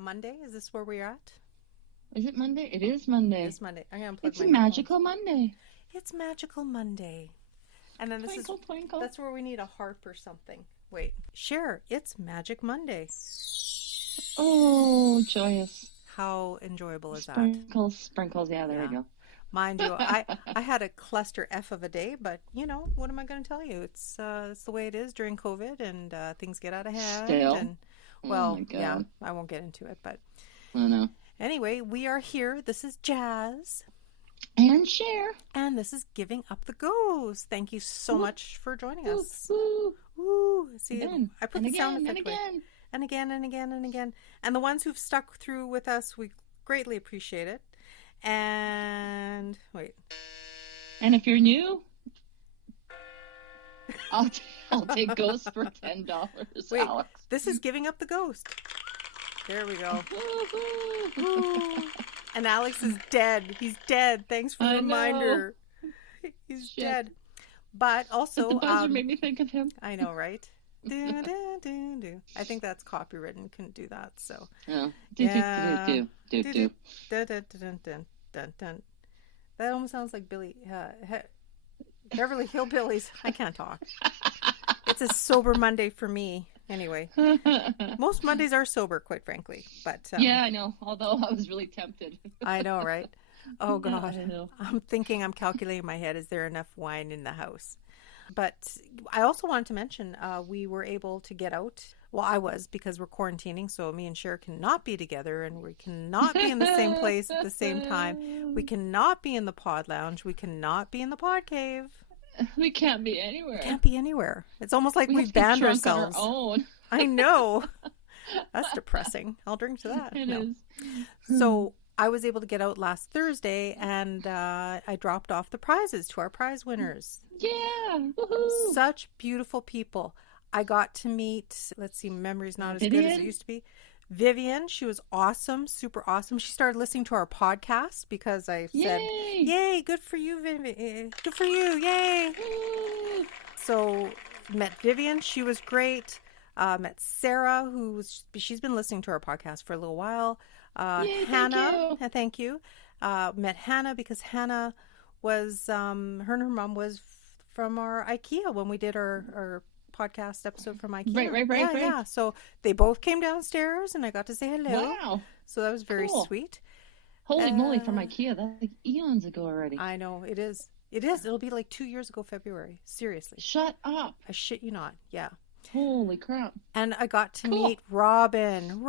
Monday? Is this where we're at? Is it Monday? It is Monday. It is Monday. I'm going to plug It's a magical Monday. It's magical Monday. And then Twinkle, twinkle. That's where we need a harp or something. Wait. Sher, it's Magic Monday. Oh, joyous. How enjoyable is that? Sprinkles. Yeah, there we go. Mind you, I had a cluster F of a day, but what am I going to tell you? It's the way it is during COVID, and things get out of hand. Still? And yeah, I won't get into it, but I know. Anyway, we are here. This is Jas and Sher, and this is Giving Up the Ghost. Thank you so much for joining us. Woo. See, again, I put the sound effect and again. And the ones who've stuck through with us, we greatly appreciate it. And wait. And if you're new, I'll take ghosts for $10. Wait, Alex. This is Giving Up the Ghost. There we go. And Alex is dead. He's dead. Thanks for the reminder. He's dead. But also, the buzzer made me think of him. I know, right? Do. I think that's copywritten. Couldn't do that. So. Oh. Yeah. Do. That almost sounds like Beverly Hillbillies. I can't talk. It's a sober Monday for me. Anyway, most Mondays are sober, quite frankly. But yeah, I know. Although I was really tempted. I know, right? Oh God, I know. I'm calculating in my head. Is there enough wine in the house? But I also wanted to mention we were able to get out. Well, I was, because we're quarantining, so me and Sher cannot be together, and we cannot be in the same place at the same time. We cannot be in the pod lounge. We cannot be in the pod cave. We can't be anywhere. Can't be anywhere. It's almost like we've banned ourselves. On our own. I know. That's depressing. I'll drink to that. It is. So I was able to get out last Thursday, and I dropped off the prizes to our prize winners. Yeah. Woohoo. Such beautiful people. I got to meet, let's see, memory's not as good as it used to be. Vivian, she was awesome, super awesome. She started listening to our podcast because I said, yay, good for you, Vivian. Good for you, yay. So met Vivian, she was great. Met Sarah, she's been listening to our podcast for a little while. Yay, Hannah, thank you. Met Hannah because Hannah was, her and her mom was from our IKEA when we did our podcast episode from IKEA. Right. Yeah. So they both came downstairs and I got to say hello. Wow. So that was very sweet. Holy moly, from IKEA. That's like eons ago already. I know, it is. It is. It'll be like 2 years ago, February. Seriously. Shut up. I shit you not. Yeah. Holy crap. And I got to meet Robin.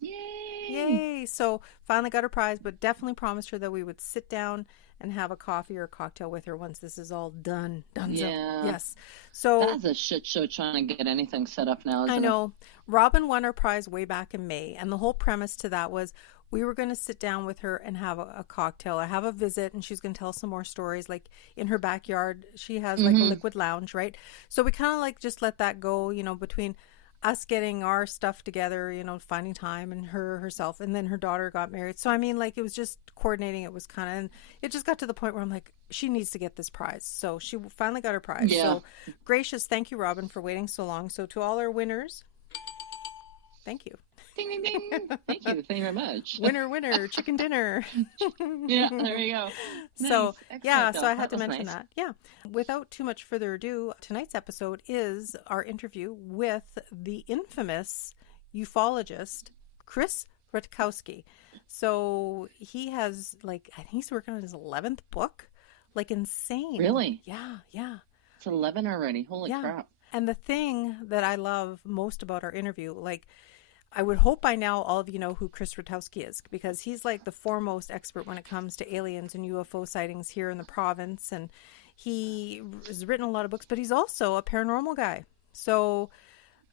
Yay. So finally got her prize, but definitely promised her that we would sit down and have a coffee or a cocktail with her once this is all done. Yeah. Yes. So that's a shit show trying to get anything set up now, isn't it? I know. Robin won our prize way back in May, and the whole premise to that was we were going to sit down with her and have a cocktail or have a visit, and she's going to tell some more stories. Like in her backyard, she has like a liquid lounge, right? So we kind of like just let that go, between us getting our stuff together, finding time, and herself, and then her daughter got married. So I mean, like, it was just coordinating. It was and it just got to the point where I'm like, she needs to get this prize. So she finally got her prize. Yeah. So gracious, thank you, Robin, for waiting so long. So to all our winners, thank you. Ding, ding, ding. Thank you very much. Winner, chicken dinner. Yeah, there we go. So, nice. yeah, Excellent, so I had to mention nice. that. Yeah. Without too much further ado, tonight's episode is our interview with the infamous ufologist, Chris Rutkowski. So he has, I think he's working on his 11th book. Insane. Really? Yeah. It's 11 already. Holy crap. And the thing that I love most about our interview, I would hope by now all of you know who Chris Rutkowski is, because he's the foremost expert when it comes to aliens and UFO sightings here in the province. And he has written a lot of books, but he's also a paranormal guy. So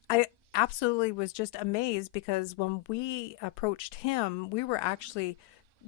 I absolutely was just amazed, because when we approached him, we were actually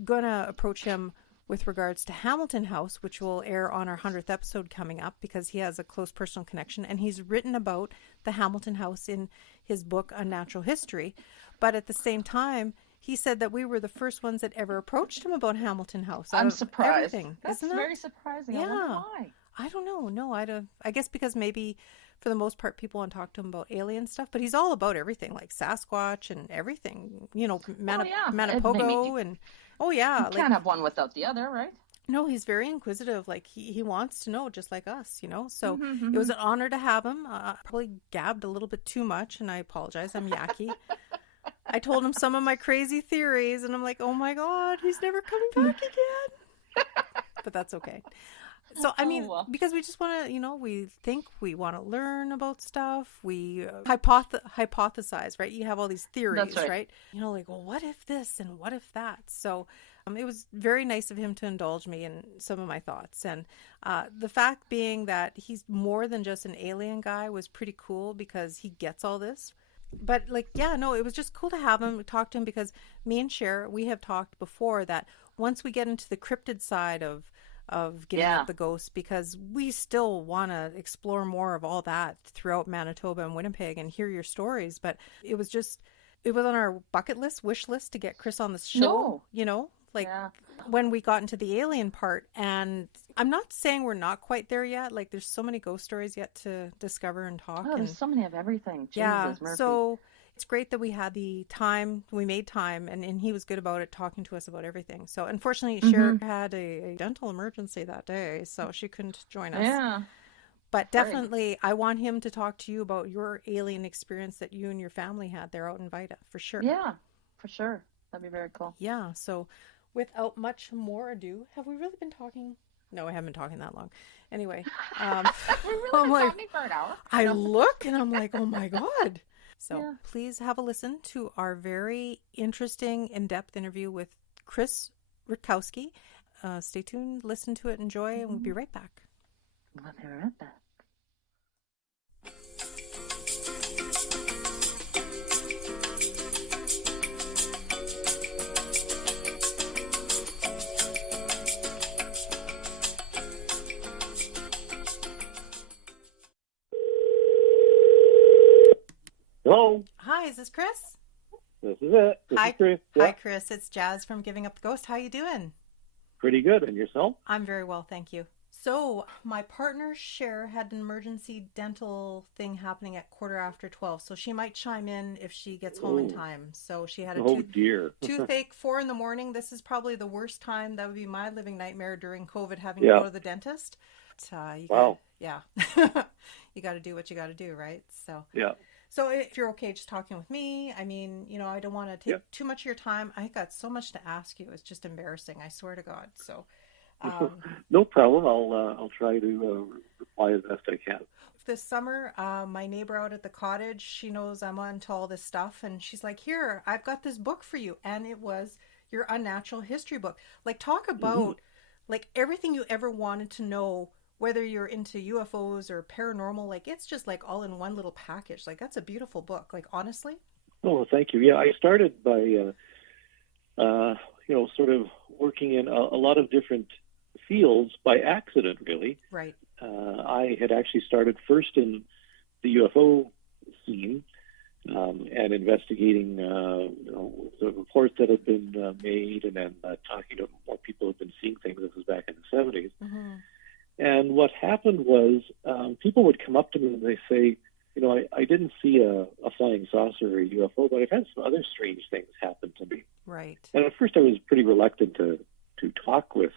going to approach him with regards to Hamilton House, which will air on our 100th episode coming up, because he has a close personal connection, and he's written about the Hamilton House in his book Unnatural History. But at the same time, he said that we were the first ones that ever approached him about Hamilton House. I'm surprised. Everything. That's Isn't very surprising. Yeah. I wonder why. I don't know. No, I guess because maybe for the most part, people want to talk to him about alien stuff, but he's all about everything, like Sasquatch and everything, Manipogo and, You can't have one without the other, right? no, he's very inquisitive. Like he wants to know just like us, So Mm-hmm, it was an honor to have him. Probably gabbed a little bit too much, and I apologize. I'm yucky. I told him some of my crazy theories, and I'm like, oh my God, he's never coming back again. But that's okay. So, I mean, because we just want to, we think we want to learn about stuff. We hypothesize, right? You have all these theories, That's right? Like, well, what if this and what if that? So it was very nice of him to indulge me in some of my thoughts. And the fact being that he's more than just an alien guy was pretty cool because he gets all this. But it was just cool to have him, talk to him, because me and Sher, we have talked before that once we get into the cryptid side of Giving Up the Ghost, because we still want to explore more of all that throughout Manitoba and Winnipeg and hear your stories. But it was on our bucket list, wish list to get Chris on the show, when we got into the alien part. And I'm not saying we're not quite there yet. Like, there's so many ghost stories yet to discover and talk. Oh, there's so many of everything. Yeah, Jesus, Murphy. so it's great that we had the time, we made time, and he was good about it, talking to us about everything. So unfortunately, Cher had a dental emergency that day, so she couldn't join us. Yeah. But definitely, I want him to talk to you about your alien experience that you and your family had there out in Vida, for sure. Yeah, for sure. That'd be very cool. Yeah, so without much more ado, have we really been talking? No, I haven't been talking that long. Anyway, we've really been talking for an hour. I look and I'm like, oh my God. So please have a listen to our very interesting, in-depth interview with Chris Rutkowski. Stay tuned, listen to it, enjoy, and we'll be right back. We'll be right back. Hello. Hi, is this Chris? This is it. This is Chris. Yeah. Hi, Chris. It's Jas from Giving Up the Ghost. How you doing? Pretty good. And yourself? I'm very well, thank you. So my partner, Cher, had an emergency dental thing happening at 12:15, so she might chime in if she gets home in time. So she had a toothache 4 a.m. This is probably the worst time. That would be my living nightmare during COVID, having to go to the dentist. You got to do what you got to do, right? So So if you're okay just talking with me, I mean, I don't want to take too much of your time. I got so much to ask you. It's just embarrassing, I swear to God. So no problem. I'll try to reply as best I can. This summer, my neighbor out at the cottage, she knows I'm onto all this stuff, and she's like, here, I've got this book for you. And it was your Unnatural History book. Like, talk about like everything you ever wanted to know, whether you're into UFOs or paranormal. Like, it's just like all in one little package. Like, that's a beautiful book. Like, honestly. Oh, well, thank you. Yeah, I started by, sort of working in a lot of different fields by accident, really. Right. I had actually started first in the UFO scene and investigating the reports that had been made, and then talking to more people who had been seeing things. This was back in the 70s. Mm-hmm. And what happened was people would come up to me and they say, I didn't see a flying saucer or a UFO, but I've had some other strange things happen to me. Right. And at first I was pretty reluctant to talk with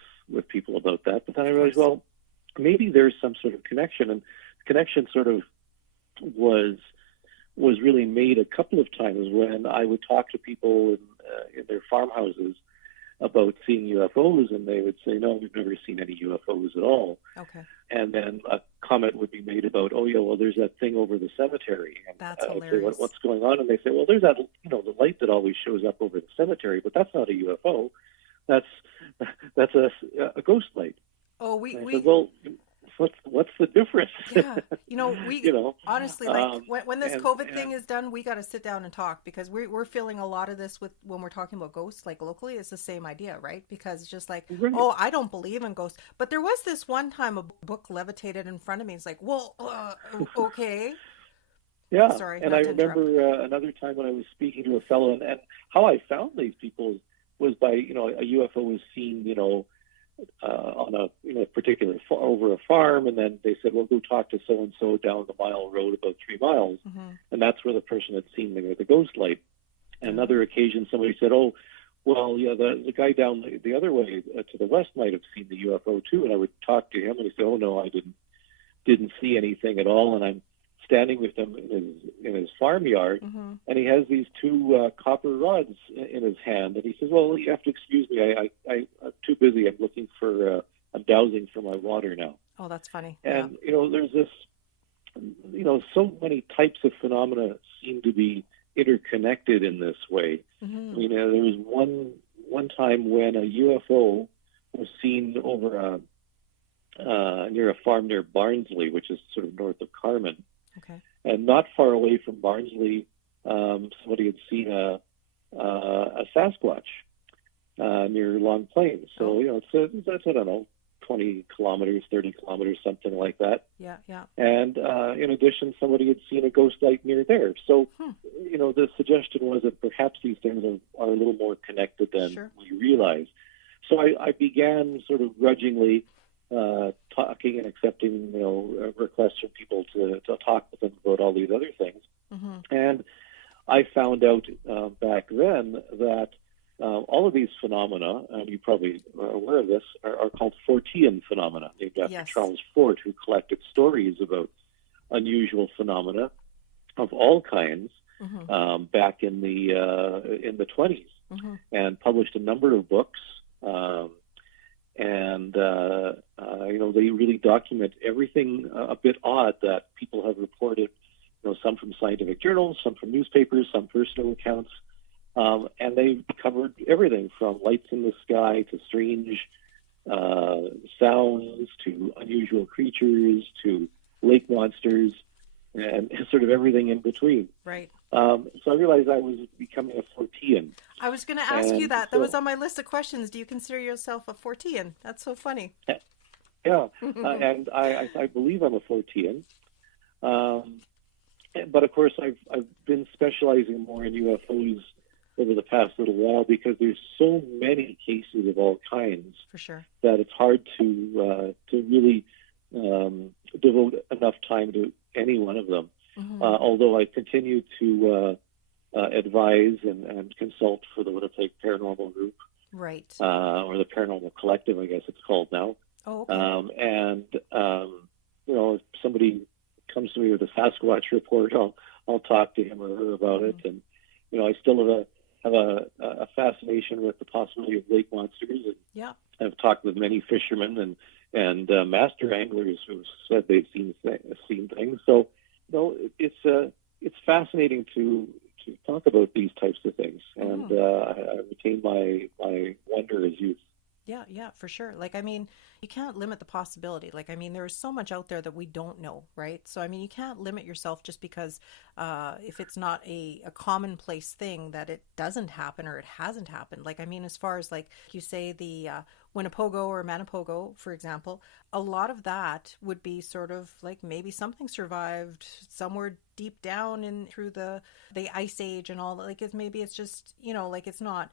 people about that. But then I realized, well, maybe there's some sort of connection. And the connection sort of was really made a couple of times when I would talk to people in their farmhouses about seeing UFOs, and they would say, no, we've never seen any UFOs at all. Okay. And then a comment would be made about, oh, yeah, well, there's that thing over the cemetery. And that's I would hilarious. say, what's going on? And they say, well, there's that, the light that always shows up over the cemetery, but that's not a UFO. That's a ghost light. Oh, we said, well, what's the difference? Yeah, honestly, like when this COVID thing is done, we got to sit down and talk, because we're feeling a lot of this when we're talking about ghosts, like locally. It's the same idea, right? Because it's just like, oh, I don't believe in ghosts, but there was this one time a book levitated in front of me. It's like, well, okay. Yeah. Sorry. And I remember another time when I was speaking to a fellow, and how I found these people was by, a UFO was seen, on a particular over a farm, and then they said, well, go talk to so and so down the mile road about 3 miles, and that's where the person had seen the ghost light. And another occasion, somebody said, oh, well, yeah, the guy down the other way to the west might have seen the UFO too. And I would talk to him, and he said, oh no, I didn't see anything at all. And I'm standing with him in his farmyard, and he has these 2 copper rods in his hand, and he says, well, you have to excuse me, I'm too busy. I'm looking for I'm dowsing for my water now. Oh, that's funny. And there's this, so many types of phenomena seem to be interconnected in this way. I mean, there was one time when a UFO was seen over near a farm near Barnsley, which is sort of north of Carmen. Okay. And not far away from Barnsley, somebody had seen a Sasquatch near Long Plains. So that's I don't know, 20 kilometers, 30 kilometers, something like that. Yeah, yeah. And in addition, somebody had seen a ghost light near there. So, the suggestion was that perhaps these things are a little more connected than we realize. So I began sort of grudgingly talking and accepting, requests from people to talk with them about all these other things. And I found out back then that all of these phenomena, and you probably are aware of this, are called Fortean phenomena, named after Charles Fort, who collected stories about unusual phenomena of all kinds back in the 20s, and published a number of books. They really document everything a bit odd that people have reported. Some from scientific journals, some from newspapers, some personal accounts. And they covered everything from lights in the sky to strange sounds to unusual creatures to lake monsters and sort of everything in between. Right. So I realized I was becoming a Fortean. I was going to ask you that. That was on my list of questions. Do you consider yourself a Fortean? That's so funny. Yeah. And I believe I'm a Fortean. But of course, I've been specializing more in UFOs over the past little while because there's so many cases of all kinds. For sure. That it's hard to really devote enough time to any one of them. Although I continue to advise and consult for the Winnipeg Paranormal Group, right? Or the Paranormal Collective, I guess it's called now. Oh, okay. If somebody comes to me with a Sasquatch report, I'll talk to him or her about it, and I still have a fascination with the possibility of lake monsters. And I've talked with many fishermen and master anglers who said they've seen things. So, it's fascinating to talk about these types of things, and I retain my wonder as youth. Yeah, for sure. Like, I mean, you can't limit the possibility. Like, I mean, there's so much out there that we don't know, right? So, I mean, you can't limit yourself just because if it's not a commonplace thing that it doesn't happen or it hasn't happened. Like, I mean, as far as like you say the Winnepogo or Manitoba, for example, a lot of that would be sort of like maybe something survived somewhere deep down in through the ice age and all that. Like, maybe it's just, like it's not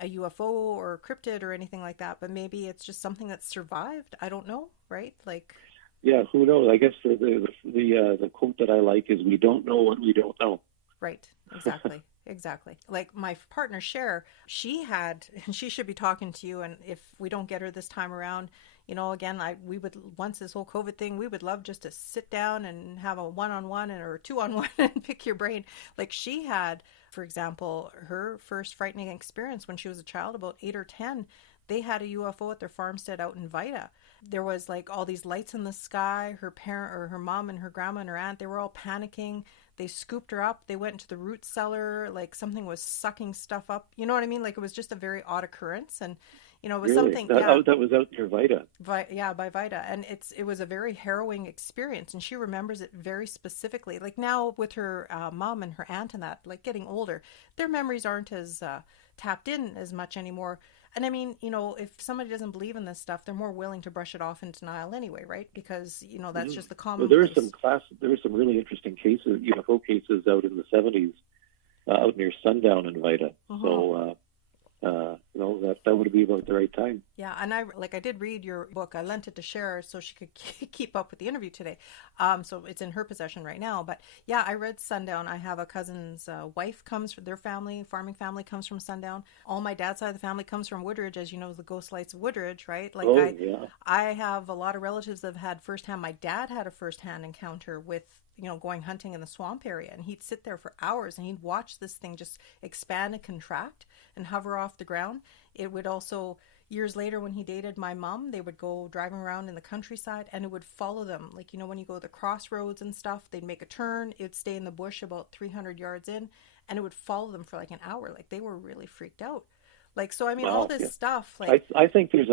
a UFO or cryptid or anything like that, but maybe it's just something that's survived. I don't know, right? Like, yeah, who knows? I guess the quote that I like is, "We don't know what we don't know." Right. Exactly. Exactly. Like my partner Sher, she should be talking to you, and if we don't get her this time around, again, we would, once this whole COVID thing, we would love just to sit down and have a one-on-one or a two-on-one and pick your brain. Like she had, for example, her first frightening experience when she was a child, about 8 or 10. They had a UFO at their farmstead out in Vida. There was like all these lights in the sky. Her parent, or her mom and her grandma and her aunt, they were all panicking. They scooped her up. They went into the root cellar. Like something was sucking stuff up. You know what I mean? Like it was just a very odd occurrence. And, it was really? something. That was out near Vida. By Vida. And it was a very harrowing experience. And she remembers it very specifically. Like now with her mom and her aunt and that, like getting older, their memories aren't as tapped in as much anymore. And I mean, if somebody doesn't believe in this stuff, they're more willing to brush it off in denial anyway, right? Because, that's just the common There were some really interesting cases, UFO cases out in the 70s, out near Sundown in Vida. So, that would be about the right time. Yeah, and I did read your book. I lent it to Cher so she could keep up with the interview today. So it's in her possession right now. But yeah, I read Sundown. I have a cousin's wife comes from their family, farming family comes from Sundown. All my dad's side of the family comes from Woodridge, as you know, the Ghost Lights of Woodridge, right? Like Yeah. I have a lot of relatives that have had firsthand. My dad had a firsthand encounter with going hunting in the swamp area, and he'd sit there for hours and he'd watch this thing just expand and contract and hover off the ground. It would also, years later when he dated my mom, they would go driving around in the countryside and it would follow them. Like, when you go to the crossroads and stuff, they'd make a turn, it would stay in the bush about 300 yards in, and it would follow them for like an hour. Like, they were really freaked out. Like, so, I mean, all this stuff, like... I think there's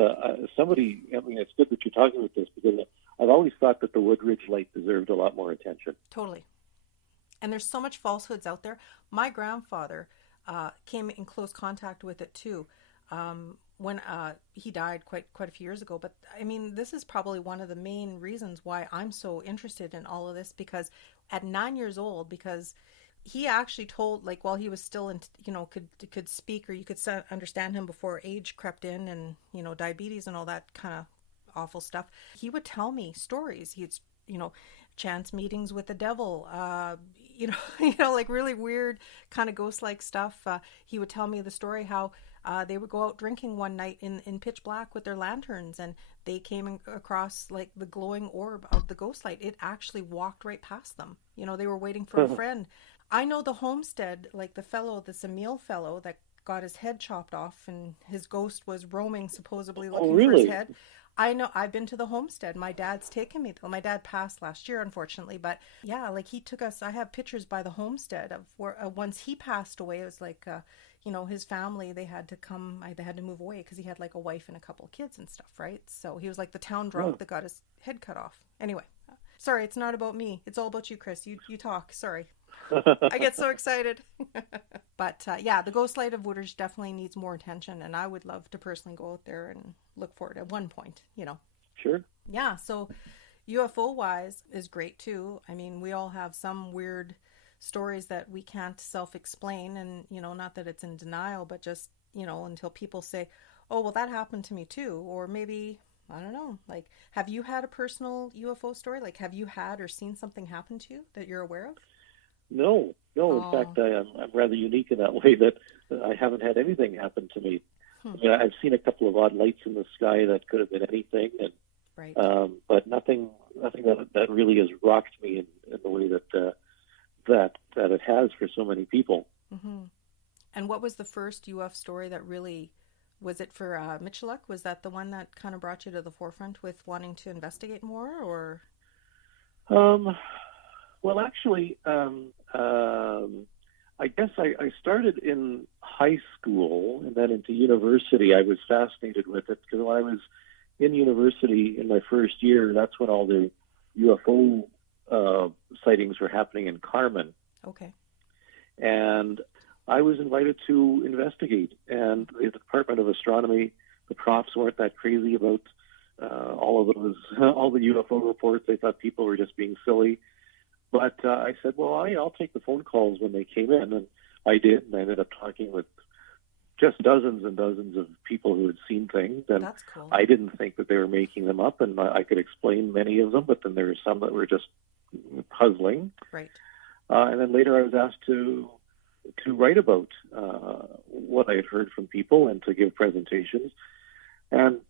somebody, I mean, it's good that you're talking about this, because I've always thought that the Woodridge Light deserved a lot more attention. Totally. And there's so much falsehoods out there. My grandfather came in close contact with it too. When he died quite a few years ago. But I mean, this is probably one of the main reasons why I'm so interested in all of this, because at 9 years old, because he actually told, like, while he was still in, could speak, or you could understand him before age crept in, and, diabetes and all that kind of awful stuff. He would tell me stories. He'd, chance meetings with the devil, like really weird kind of ghost-like stuff. He would tell me the story how they would go out drinking one night in pitch black with their lanterns, and they came across like the glowing orb of the ghost light. It actually walked right past them. They were waiting for a friend. I know the homestead, like this Emil fellow that got his head chopped off and his ghost was roaming supposedly looking for his head. I know, I've been to the homestead. My dad's taken me. Well, my dad passed last year, unfortunately, but yeah, like he took us. I have pictures by the homestead of where once he passed away, it was like, his family, they had to come, they had to move away because he had like a wife and a couple of kids and stuff, right? So he was like the town drunk that got his head cut off. Anyway, sorry, it's not about me. It's all about you, Chris. You talk. Sorry. I get so excited. But yeah, the Ghost Light of Woodridge definitely needs more attention, and I would love to personally go out there and look for it at one point, Sure. Yeah, so UFO-wise is great too. I mean, we all have some weird stories that we can't self-explain, and, not that it's in denial, but just, until people say, oh, well, that happened to me too, or maybe... I don't know. Like, have you had a personal UFO story? Like, have you had or seen something happen to you that you're aware of? No. In fact, I'm rather unique in that way that I haven't had anything happen to me. I mean, I've seen a couple of odd lights in the sky that could have been anything, and right. But nothing that really has rocked me in the way that it has for so many people. Mm-hmm. And what was the first UFO story that really... Was it for Michalak? Was that the one that kind of brought you to the forefront with wanting to investigate more, or? Well, actually, I guess I started in high school and then into university. I was fascinated with it because when I was in university in my first year, that's when all the UFO sightings were happening in Carmen. Okay. And I was invited to investigate, and the Department of Astronomy, the profs weren't that crazy about all the UFO reports. They thought people were just being silly. But I said, well, I'll take the phone calls when they came in, and I did, and I ended up talking with just dozens and dozens of people who had seen things, and that's cool. I didn't think that they were making them up, and I could explain many of them, but then there were some that were just puzzling. Right. And then later I was asked to write about what I had heard from people and to give presentations. And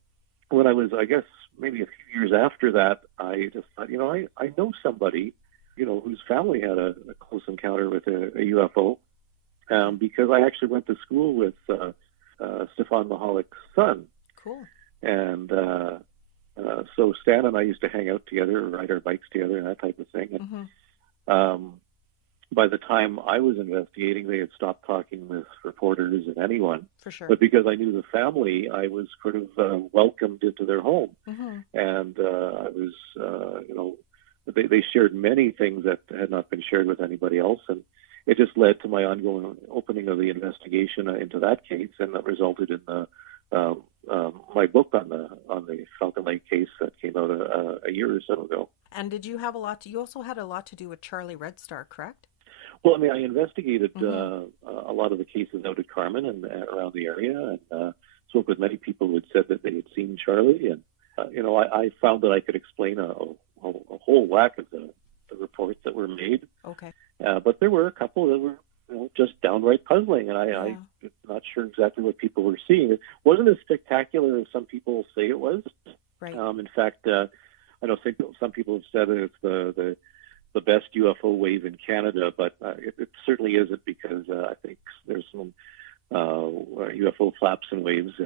when I was, I guess, maybe a few years after that, I just thought, I know somebody, whose family had a close encounter with a UFO, because I actually went to school with Stefan Mihalik's son. Cool. And so Stan and I used to hang out together, ride our bikes together, and that type of thing. And by the time I was investigating, they had stopped talking with reporters and anyone. For sure. But because I knew the family, I was sort of welcomed into their home. And I was, they shared many things that had not been shared with anybody else. And it just led to my ongoing opening of the investigation into that case, and that resulted in my book on the Falcon Lake case that came out a year or so ago. And did you have you also had a lot to do with Charlie Red Star, correct? Well, I mean, I investigated a lot of the cases out at Carmen and around the area, and spoke with many people who had said that they had seen Charlie, and I found that I could explain a whole whack of the reports that were made. Okay. But there were a couple that were just downright puzzling, and I'm not sure exactly what people were seeing. It wasn't as spectacular as some people say it was. Right. In fact, I know some people have said that it's the best UFO wave in Canada, but it certainly isn't, because I think there's some UFO flaps and waves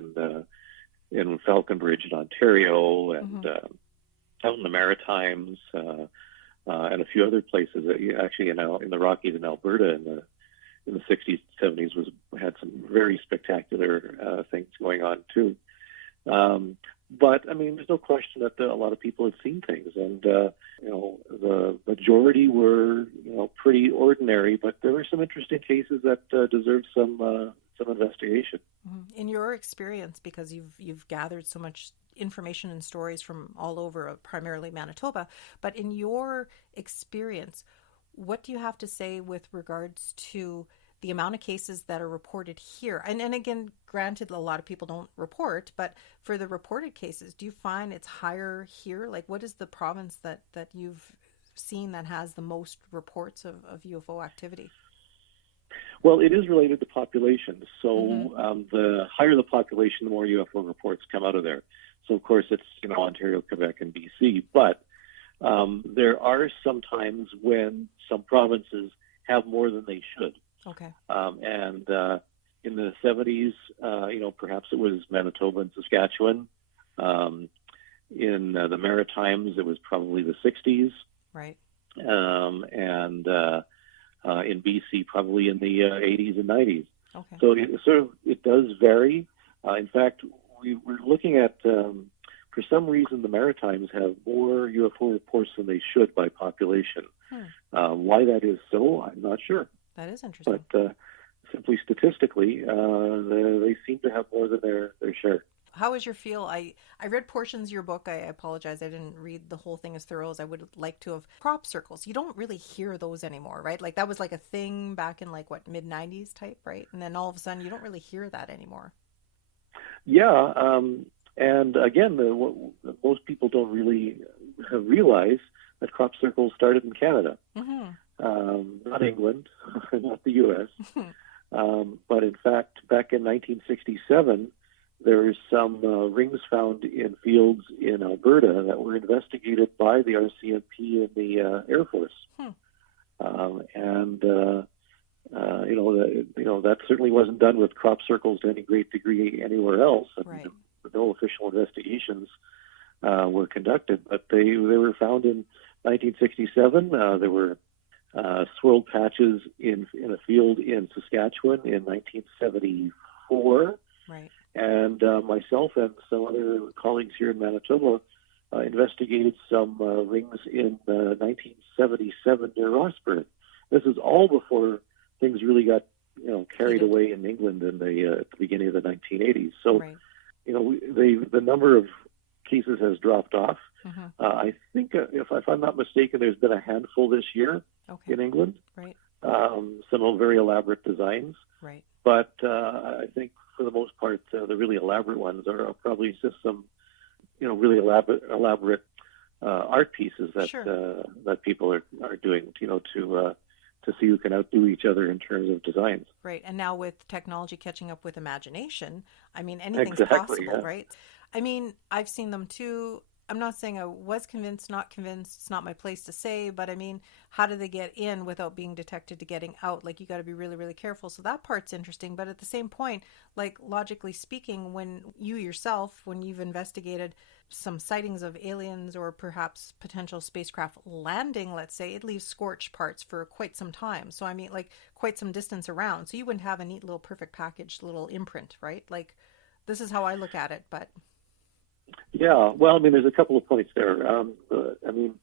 in Falconbridge in Ontario, and out in the Maritimes, and a few other places. Actually, in the Rockies in Alberta in the 60s, 70s had some very spectacular things going on too. But I mean, there's no question that a lot of people had seen things, and the majority were pretty ordinary. But there were some interesting cases that deserved some investigation. In your experience, because you've gathered so much information and stories from all over, primarily Manitoba, but in your experience, what do you have to say with regards to the amount of cases that are reported here? And again, granted, a lot of people don't report, but for the reported cases, do you find it's higher here? Like, what is the province that you've seen that has the most reports of UFO activity? Well, it is related to population. So the higher the population, the more UFO reports come out of there. So, of course, it's Ontario, Quebec, and BC. But there are some times when some provinces have more than they should. Okay. And in the 70s, perhaps it was Manitoba and Saskatchewan. In the Maritimes, it was probably the 60s. Right. And in BC, probably in the 80s and 90s. Okay. So it does vary. In fact, we're looking at, for some reason, the Maritimes have more UFO reports than they should by population. Why that is so, I'm not sure. That is interesting. But simply statistically, they seem to have more than their share. How was your feel? I read portions of your book. I apologize. I didn't read the whole thing as thorough as I would like to have. Crop circles. You don't really hear those anymore, right? Like that was like a thing back in mid-90s type, right? And then all of a sudden you don't really hear that anymore. Yeah. And again, most people don't really realize that crop circles started in Canada. Not England, not the U.S. But in fact, back in 1967, there were some rings found in fields in Alberta that were investigated by the RCMP and the Air Force. That certainly wasn't done with crop circles to any great degree anywhere else. Right. No official investigations were conducted, but they were found in 1967. There were swirled patches in a field in Saskatchewan in 1974. Right. And myself and some other colleagues here in Manitoba investigated some rings in 1977 near Rossburn. This is all before things really got carried away in England in at the beginning of the 1980s. So, right. The number of cases has dropped off. I think, if I'm not mistaken, there's been a handful this year in England. Right. Some very elaborate designs. Right. But I think for the most part, the really elaborate ones are probably just some, really elaborate art pieces that that people are doing, to see who can outdo each other in terms of designs. Right. And now with technology catching up with imagination, I mean, anything's possible, right? I mean, I've seen them too. I'm not saying I was convinced, not convinced. It's not my place to say, but I mean, how do they get in without being detected to getting out? Like, you got to be really, really careful. So that part's interesting. But at the same point, like, logically speaking, when you yourself, when you've investigated some sightings of aliens or perhaps potential spacecraft landing, let's say, it leaves scorched parts for quite some time. So, I mean, like, quite some distance around. So you wouldn't have a neat little perfect packaged little imprint, right? Like, this is how I look at it, but... Yeah, well, I mean, there's a couple of points there. I mean,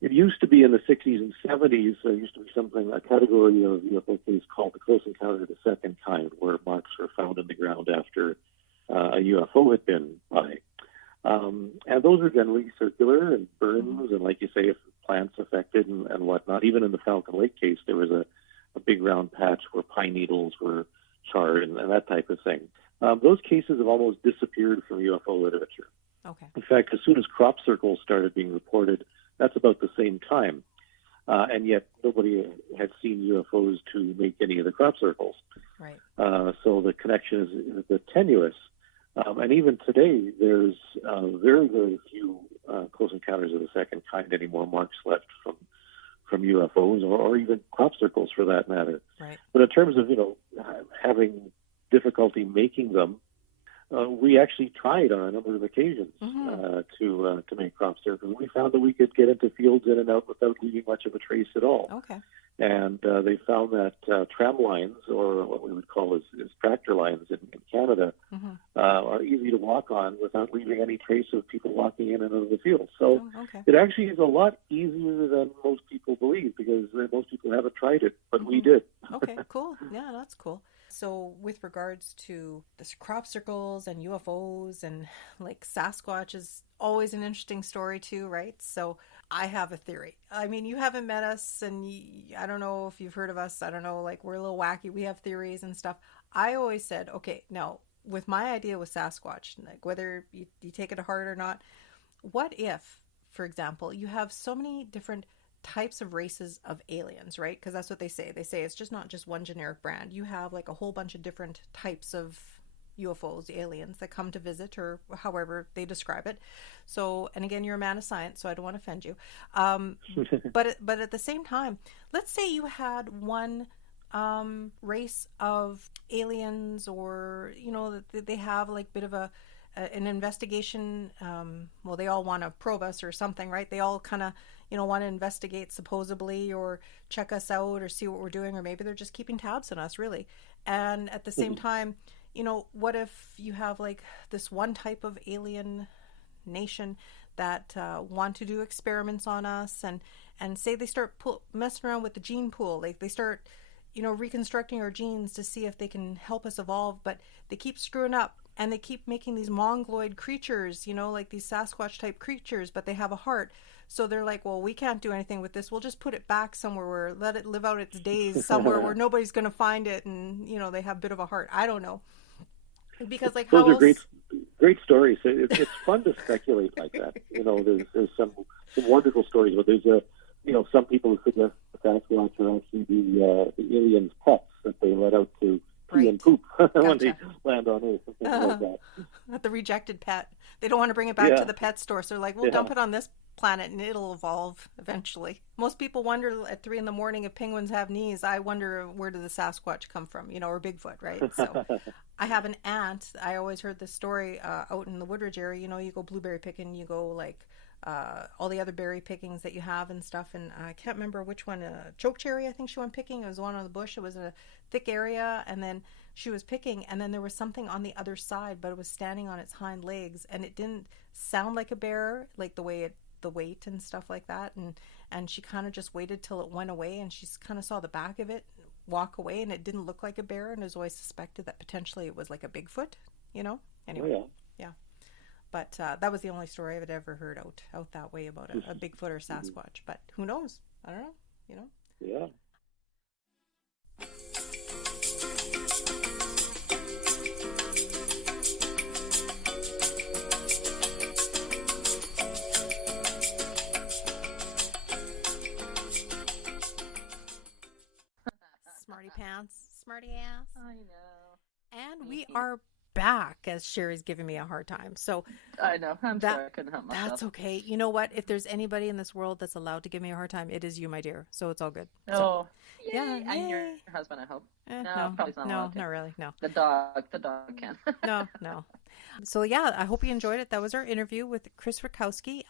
it used to be in the 60s and 70s, there used to be a category of UFO case called the close encounter of the second kind, where marks were found in the ground after a UFO had been by. And those were generally circular and burns, and like you say, if plants affected and whatnot. Even in the Falcon Lake case, there was a big round patch where pine needles were charred and that type of thing. those cases have almost disappeared from UFO literature. Okay. In fact, as soon as crop circles started being reported, that's about the same time. And yet nobody had seen UFOs to make any of the crop circles. Right. So the connection is a bit tenuous. And even today, there's very, very few close encounters of the second kind anymore marks left from UFOs or even crop circles for that matter. Right. But in terms of, having difficulty making them, we actually tried on a number of occasions to make crop circles. We found that we could get into fields in and out without leaving much of a trace at all. Okay. And they found that tram lines, or what we would call as tractor lines in Canada, are easy to walk on without leaving any trace of people walking in and out of the field. So it actually is a lot easier than most people believe, because most people haven't tried it, but we did. Okay, cool. Yeah, that's cool. So with regards to this crop circles and UFOs and like Sasquatch is always an interesting story too, right? So I have a theory. I mean, you haven't met us and I don't know if you've heard of us. I don't know, like we're a little wacky. We have theories and stuff. I always said, okay, now with my idea with Sasquatch, like whether you take it to heart or not, what if, for example, you have so many different types of races of aliens, right? Because that's what they say. They say it's just not just one generic brand. You have like a whole bunch of different types of UFOs, aliens that come to visit, or however they describe it. So, and again, you're a man of science, so I don't want to offend you. But at the same time, let's say you had one race of aliens, or that they have like a bit of an investigation. Well, they all want to probe us or something, right? They all kind of want to investigate supposedly or check us out or see what we're doing, or maybe they're just keeping tabs on us, really. And at the same time, what if you have like this one type of alien nation that want to do experiments on us, and say they start messing around with the gene pool, like they start reconstructing our genes to see if they can help us evolve, but they keep screwing up and they keep making these mongoloid creatures, like these Sasquatch type creatures, but they have a heart. So they're like, well, we can't do anything with this. We'll just put it back somewhere, where let it live out its days somewhere where nobody's going to find it, and they have a bit of a heart. I don't know, because like those are great stories. It's fun to speculate like that. There's some wonderful stories, but there's some people who suggest the Sasquatch are actually the aliens' pets that they let out to pee and poop when they land on Earth, something like that. The rejected pet. They don't want to bring it back to the pet store, so they're like, we'll dump it on this planet and it'll evolve eventually. Most people wonder at 3 a.m. if penguins have knees. I wonder, where did the Sasquatch come from, or Bigfoot, right? So I have an aunt. I always heard this story out in the Woodridge area. You go blueberry picking, you go like all the other berry pickings that you have and stuff, and I can't remember which one. Chokecherry, I think she went picking. It was one on the bush. It was a thick area, and then she was picking, and then there was something on the other side, but it was standing on its hind legs, and it didn't sound like a bear, like the weight and stuff like that, and she kind of just waited till it went away, and she kind of saw the back of it walk away, and it didn't look like a bear, and it was always suspected that potentially it was like a Bigfoot, anyway. Yeah. But that was the only story I've ever heard out that way about a Bigfoot or Sasquatch. But who knows? I don't know. Yeah. Smarty pants, smarty ass. I know. And we are back, as Sherry's giving me a hard time. So I know. I'm sorry, I couldn't help myself. That's okay. You know what? If there's anybody in this world that's allowed to give me a hard time, it is you, my dear. So it's all good. Oh, so, yeah. And your husband, I hope. No, probably not allowed to. not really. No. The dog can. No. So yeah, I hope you enjoyed it. That was our interview with Chris Rutkowski.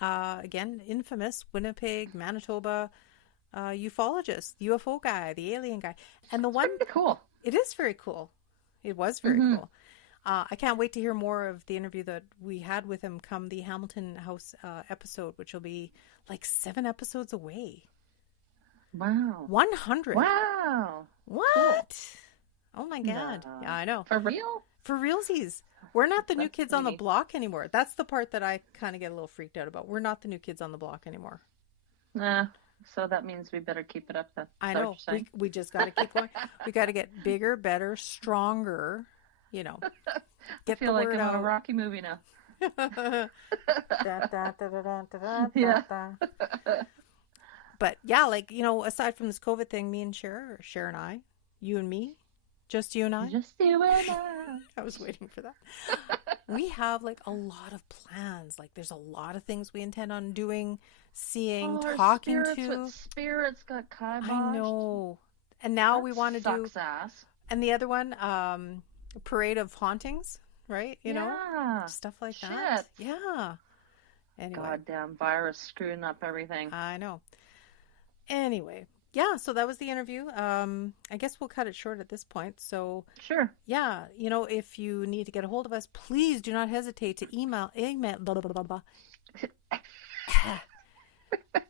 Again, infamous Winnipeg, Manitoba ufologist, UFO guy, the alien guy, and the one. Pretty cool. It is very cool. It was very cool. I can't wait to hear more of the interview that we had with him come the Hamilton House episode, which will be like 7 episodes away. Wow. 100. Wow. What? Cool. Oh my God. No. Yeah, I know. For real? For realsies. We're not the new That's kids on the sweet. block anymore. That's the part that I kind of get a little freaked out about. We're not the new kids on the block anymore. So that means we better keep it up then. I know. We just got to keep going. We got to get bigger, better, stronger, Get feel the like word I'm in a out. Rocky movie now. Yeah. Yeah. But yeah, like, aside from this COVID thing, me and Cher and I, you and me, just you and I. Just you and I. I was waiting for that. We have like a lot of plans. Like there's a lot of things we intend on doing, seeing, our talking spirits to. with spirits got kiboshed. I know. And now That we want to do, sucks ass. and the other one, Parade of Hauntings, right? Yeah. Stuff like that. Shit. Yeah. Anyway, Goddamn virus screwing up everything. I know. Anyway, yeah, so that was the interview. I guess we'll cut it short at this point. So, Sure. yeah, if you need to get a hold of us, please do not hesitate to email blah, blah, blah, blah.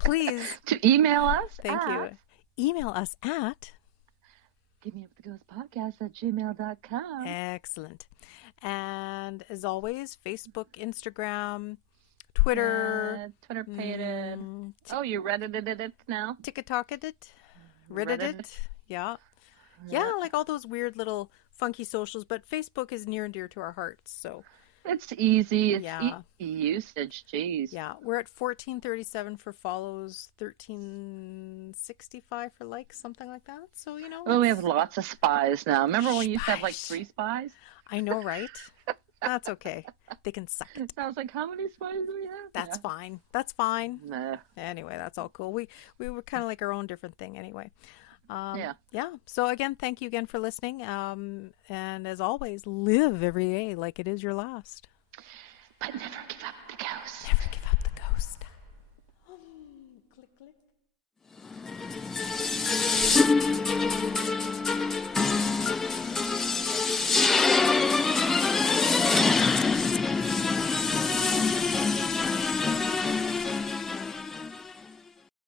Please. To email us. Thank you. Email us at Givinguptheghostpodcast@gmail.com. Excellent. And as always, Facebook, Instagram, Twitter. Twitter paid it. Oh, you Reddited it now? TikToked it. Reddit it. Yeah. Yeah, like all those weird little funky socials, but Facebook is near and dear to our hearts. So it's easy. It's yeah. easy usage. Jeez. Yeah, we're at 1437 for follows, 1365 for likes, something like that. So, Well, we have lots of spies now. Remember when you used to have like 3 spies? I know, right? That's okay. They can suck it. I was like, how many spies do we have? That's fine. That's fine. Nah. Anyway, that's all cool. We were kind of like our own different thing anyway. Yeah. So again, thank you again for listening. And as always, live every day like it is your last. But never give up.